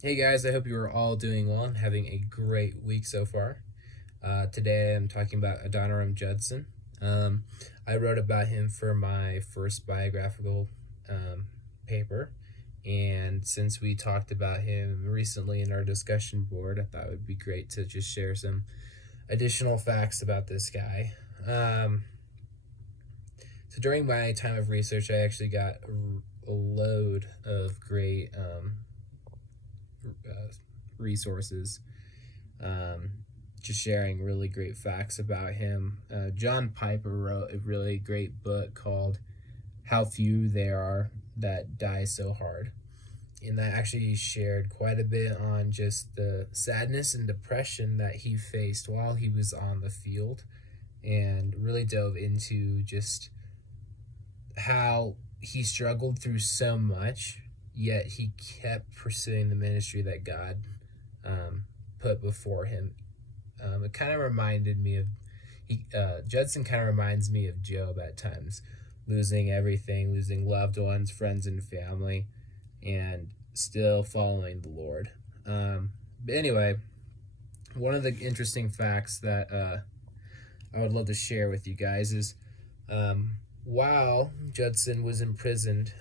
Hey guys, I hope you are all doing well and having a great week so far. Today I'm talking about Adoniram Judson. Um, I wrote about him for my first biographical um, paper, and since we talked about him recently in our discussion board, I thought it would be great to just share some additional facts about this guy. Um, so during my time of research, I actually got a load of great resources, um, just sharing really great facts about him. John Piper wrote a really great book called How Few There Are That Die So Hard. And that actually shared quite a bit on just the sadness and depression that he faced while he was on the field, and really dove into just how he struggled through so much, yet he kept pursuing the ministry that God um, put before him. It kind of reminded me of Judson. Kind of reminds me of Job at times, losing everything, losing loved ones, friends, and family, and still following the Lord. But anyway, one of the interesting facts that I would love to share with you guys is um, while Judson was imprisoned,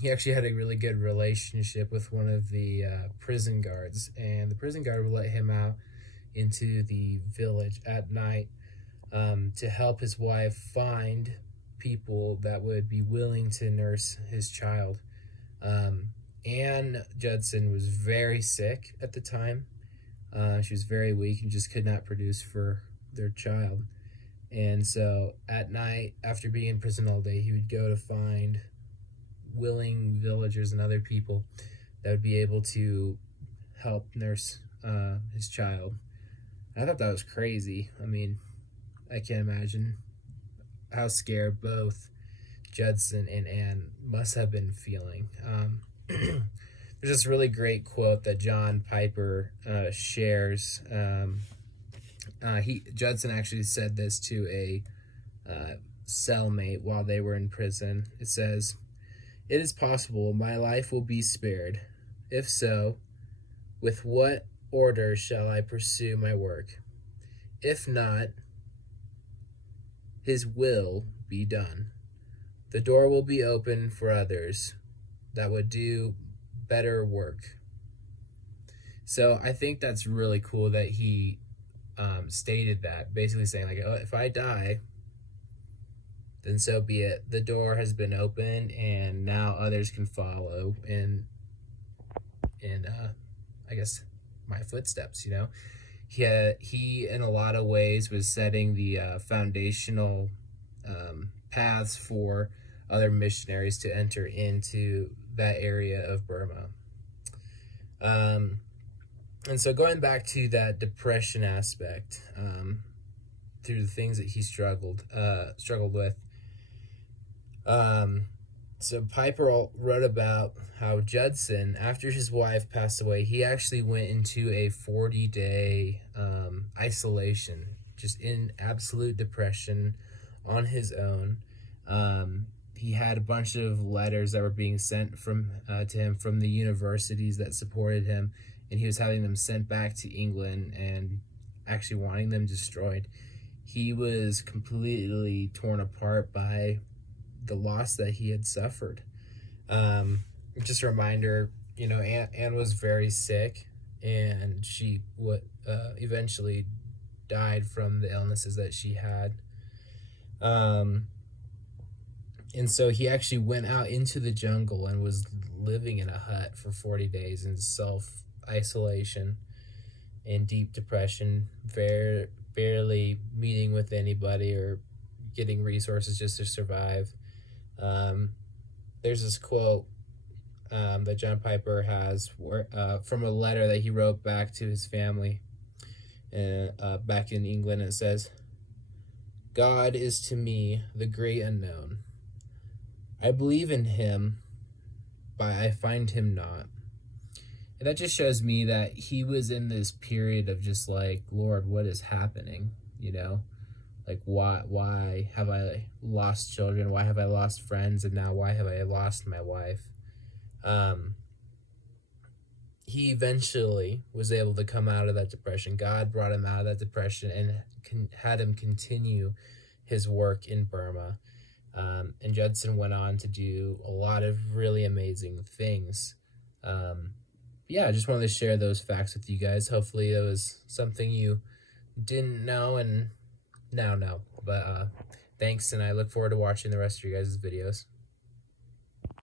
he actually had a really good relationship with one of the prison guards, and the prison guard would let him out into the village at night to help his wife find people that would be willing to nurse his child. Um, Anne Judson was very sick at the time. She was very weak and just could not produce for their child. And so at night, after being in prison all day, he would go to find willing villagers and other people that would be able to help nurse his child. I thought that was crazy. I mean, I can't imagine how scared both Judson and Anne must have been feeling. There's this really great quote that John Piper shares. He Judson actually said this to a cellmate while they were in prison. It says, "It is possible my life will be spared. If so, with what order shall I pursue my work? If not, his will be done. The door will be open for others that would do better work." So I think that's really cool that he stated that, basically saying like, oh, if I die, then so be it. The door has been opened, and now others can follow in I guess my footsteps. He in a lot of ways was setting the foundational paths for other missionaries to enter into that area of Burma. Um, and so going back to that depression aspect, through the things that he struggled with. Um, so Piper wrote about how Judson, after his wife passed away, he actually went into a 40-day isolation, just in absolute depression on his own. He had a bunch of letters that were being sent to him from the universities that supported him, and he was having them sent back to England and actually wanting them destroyed. He was completely torn apart by the loss that he had suffered. Um, just a reminder, Anne was very sick, and she would eventually died from the illnesses that she had. Um, and so he actually went out into the jungle and was living in a hut for 40 days in self isolation, in deep depression, barely meeting with anybody or getting resources just to survive. Um, there's this quote that John Piper has from a letter that he wrote back to his family back in England. And it says, "God is to me the great unknown. I believe in him, but I find him not." And that just shows me that he was in this period of just like, Lord, what is happening? You know, like why have I lost children? Why have I lost friends? And now why have I lost my wife? Um, he eventually was able to come out of that depression. God brought him out of that depression and had him continue his work in Burma. And Judson went on to do a lot of really amazing things. Yeah, I just wanted to share those facts with you guys. Hopefully it was something you didn't know and now know. But thanks, and I look forward to watching the rest of your guys' videos.